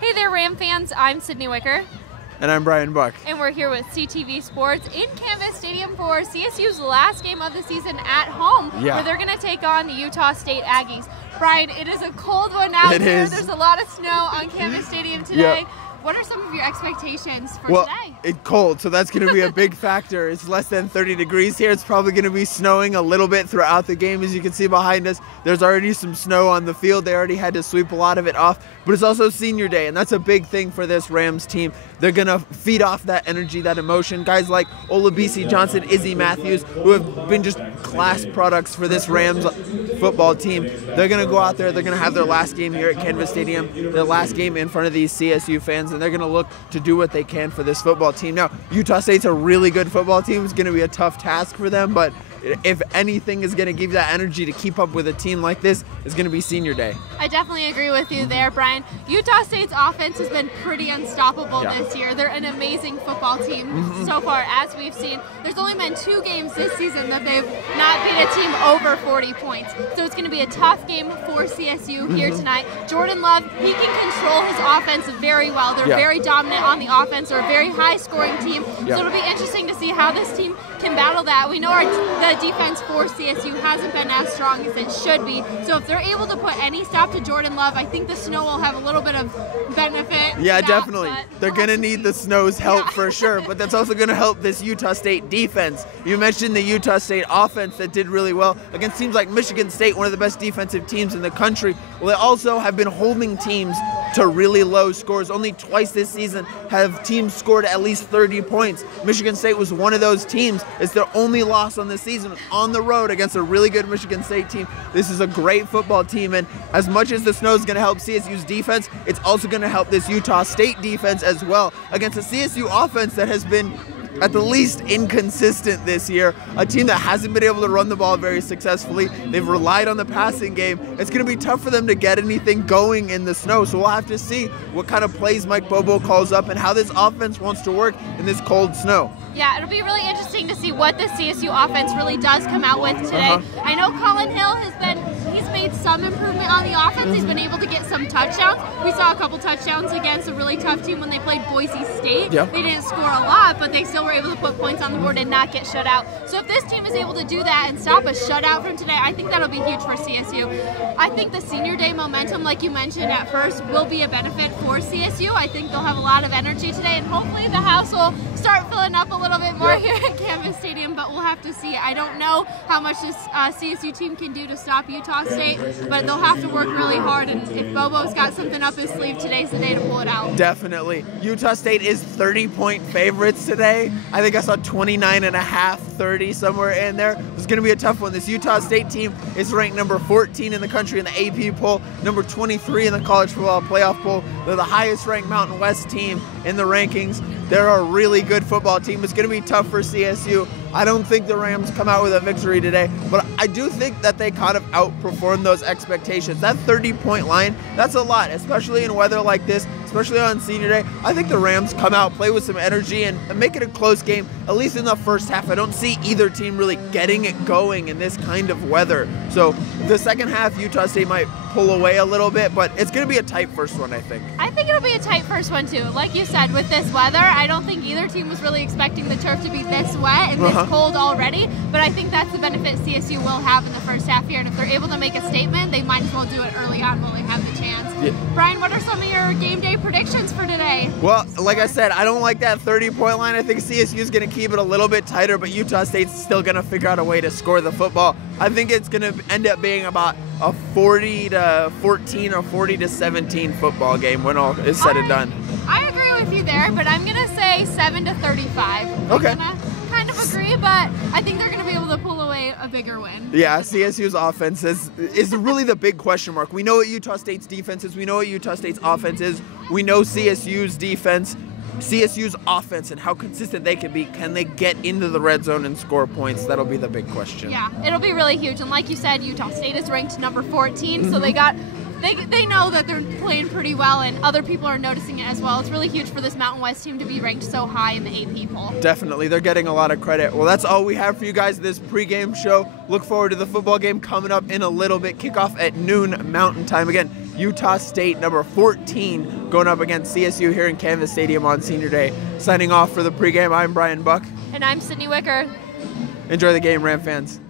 Hey there, Ram fans. I'm Sydney Wicker. And I'm Bryan Buck. And we're here with CTV Sports in Canvas Stadium for CSU's last game of the season at home, where they're going to take on the Utah State Aggies. Bryan, it is a cold one out here. There's a lot of snow on Canvas Stadium today. Yep. What are some of your expectations for today? It's cold, so that's going to be a big factor. It's less than 30 degrees here. It's probably going to be snowing a little bit throughout the game. As you can see behind us, there's already some snow on the field. They already had to sweep a lot of it off, but it's also senior day, and that's a big thing for this Rams team. They're going to feed off that energy, that emotion. Guys like Olabisi Johnson, Izzy Matthews, who have been just class products for this Rams football team. They're going to go out there. They're going to have their last game here at Canvas Stadium, their last game in front of these CSU fans, and they're going to look to do what they can for this football team. Now, Utah State's a really good football team. It's going to be a tough task for them, but if anything is going to give you that energy to keep up with a team like this, it's going to be senior day. I definitely agree with you there, Bryan. Utah State's offense has been pretty unstoppable this year. They're an amazing football team so far, as we've seen. There's only been 2 games this season that they've not beat a team over 40 points. So it's going to be a tough game for CSU here tonight. Jordan Love, he can control his offense very well. They're very dominant on the offense. They're a very high-scoring team. So it'll be interesting to see how this team can battle that. We know the defense for CSU hasn't been as strong as it should be. So if they're able to put any stop to Jordan Love, I think the snow will have a little bit of benefit. Yeah, definitely. They're going to need the snow's help for sure, but that's also going to help this Utah State defense. You mentioned the Utah State offense that did really well against teams like Michigan State, one of the best defensive teams in the country. Well, they also have been holding teams to really low scores. Only twice this season have teams scored at least 30 points. Michigan State was one of those teams. It's their only loss on the season on the road against a really good Michigan State team. This is a great football team, and as much as the snow is going to help CSU's defense, it's also going to help this Utah State defense as well against a CSU offense that has been at the least inconsistent this year, a team that hasn't been able to run the ball very successfully. They've relied on the passing game. It's going to be tough for them to get anything going in the snow, so we'll have to see what kind of plays Mike Bobo calls up and how this offense wants to work in this cold snow. Yeah, it'll be really interesting to see what the CSU offense really does come out with today. I know Colin Hill he's made some improvement on the offense. He's been able to get some touchdowns. We saw a couple touchdowns against a really tough team when they played Boise State. They didn't score a lot, but they still were able to put points on the board and not get shut out. So if this team is able to do that and stop a shutout from today, I think that'll be huge for CSU. I think the senior day momentum, like you mentioned at first, will be a benefit for CSU. I think they'll have a lot of energy today, and hopefully the house will start filling up a little bit more here at Canvas Stadium, but we'll have to see. I don't know how much this CSU team can do to stop Utah State, but they'll have to work really hard, and if Bobo's got something up his sleeve, today's the day to pull it out. Definitely. Utah State is 30-point favorites today. I think I saw 29.5, 30 somewhere in there. It's going to be a tough one. This Utah State team is ranked number 14 in the country in the AP poll, number 23 in the college football playoff poll. They're the highest ranked Mountain West team in the rankings. They're a really good football team. It's going to be tough for CSU. I don't think the Rams come out with a victory today, but I do think that they kind of outperform those expectations. That 30-point line, that's a lot, especially in weather like this, especially on senior day. I think the Rams come out, play with some energy, and make it a close game, at least in the first half. I don't see either team really getting it going in this kind of weather. So the second half, Utah State might pull away a little bit, but it's going to be a tight first one, I think. I think it'll be a tight first one, too. Like you said, with this weather, I don't think either team was really expecting the turf to be this wet and this cold already, but I think that's the benefit CSU will have in the first half here, and if they're able to make a statement, they might as well do it early on while they have the chance. Bryan, what are some of your game day predictions for today? Well, like I said, I don't like that 30-point line. I think CSU is going to keep it a little bit tighter, but Utah State's still going to figure out a way to score the football. I think it's going to end up being about a 40-14 or 40-17 football game when all is said and done. I agree with you there, but I'm going to say 7-35. Okay. I'm going to kind of agree, but I think they're going to be able to pull away a bigger win. Yeah, CSU's offense is really the big question mark. We know what Utah State's defense is. We know what Utah State's offense is. We know CSU's defense. CSU's offense and how consistent they can be. Can they get into the red zone and score points? That'll be the big question. Yeah, it'll be really huge. And like you said, Utah State is ranked number 14, so they know that they're playing pretty well, and other people are noticing it as well. It's really huge for this Mountain West team to be ranked so high in the AP poll. Definitely. They're getting a lot of credit. Well, that's all we have for you guys this pregame show. Look forward to the football game coming up in a little bit. Kickoff at noon Mountain Time. Again, Utah State number 14 going up against CSU here in Canvas Stadium on Senior Day. Signing off for the pregame, I'm Brian Buck. And I'm Sydney Wicker. Enjoy the game, Ram fans.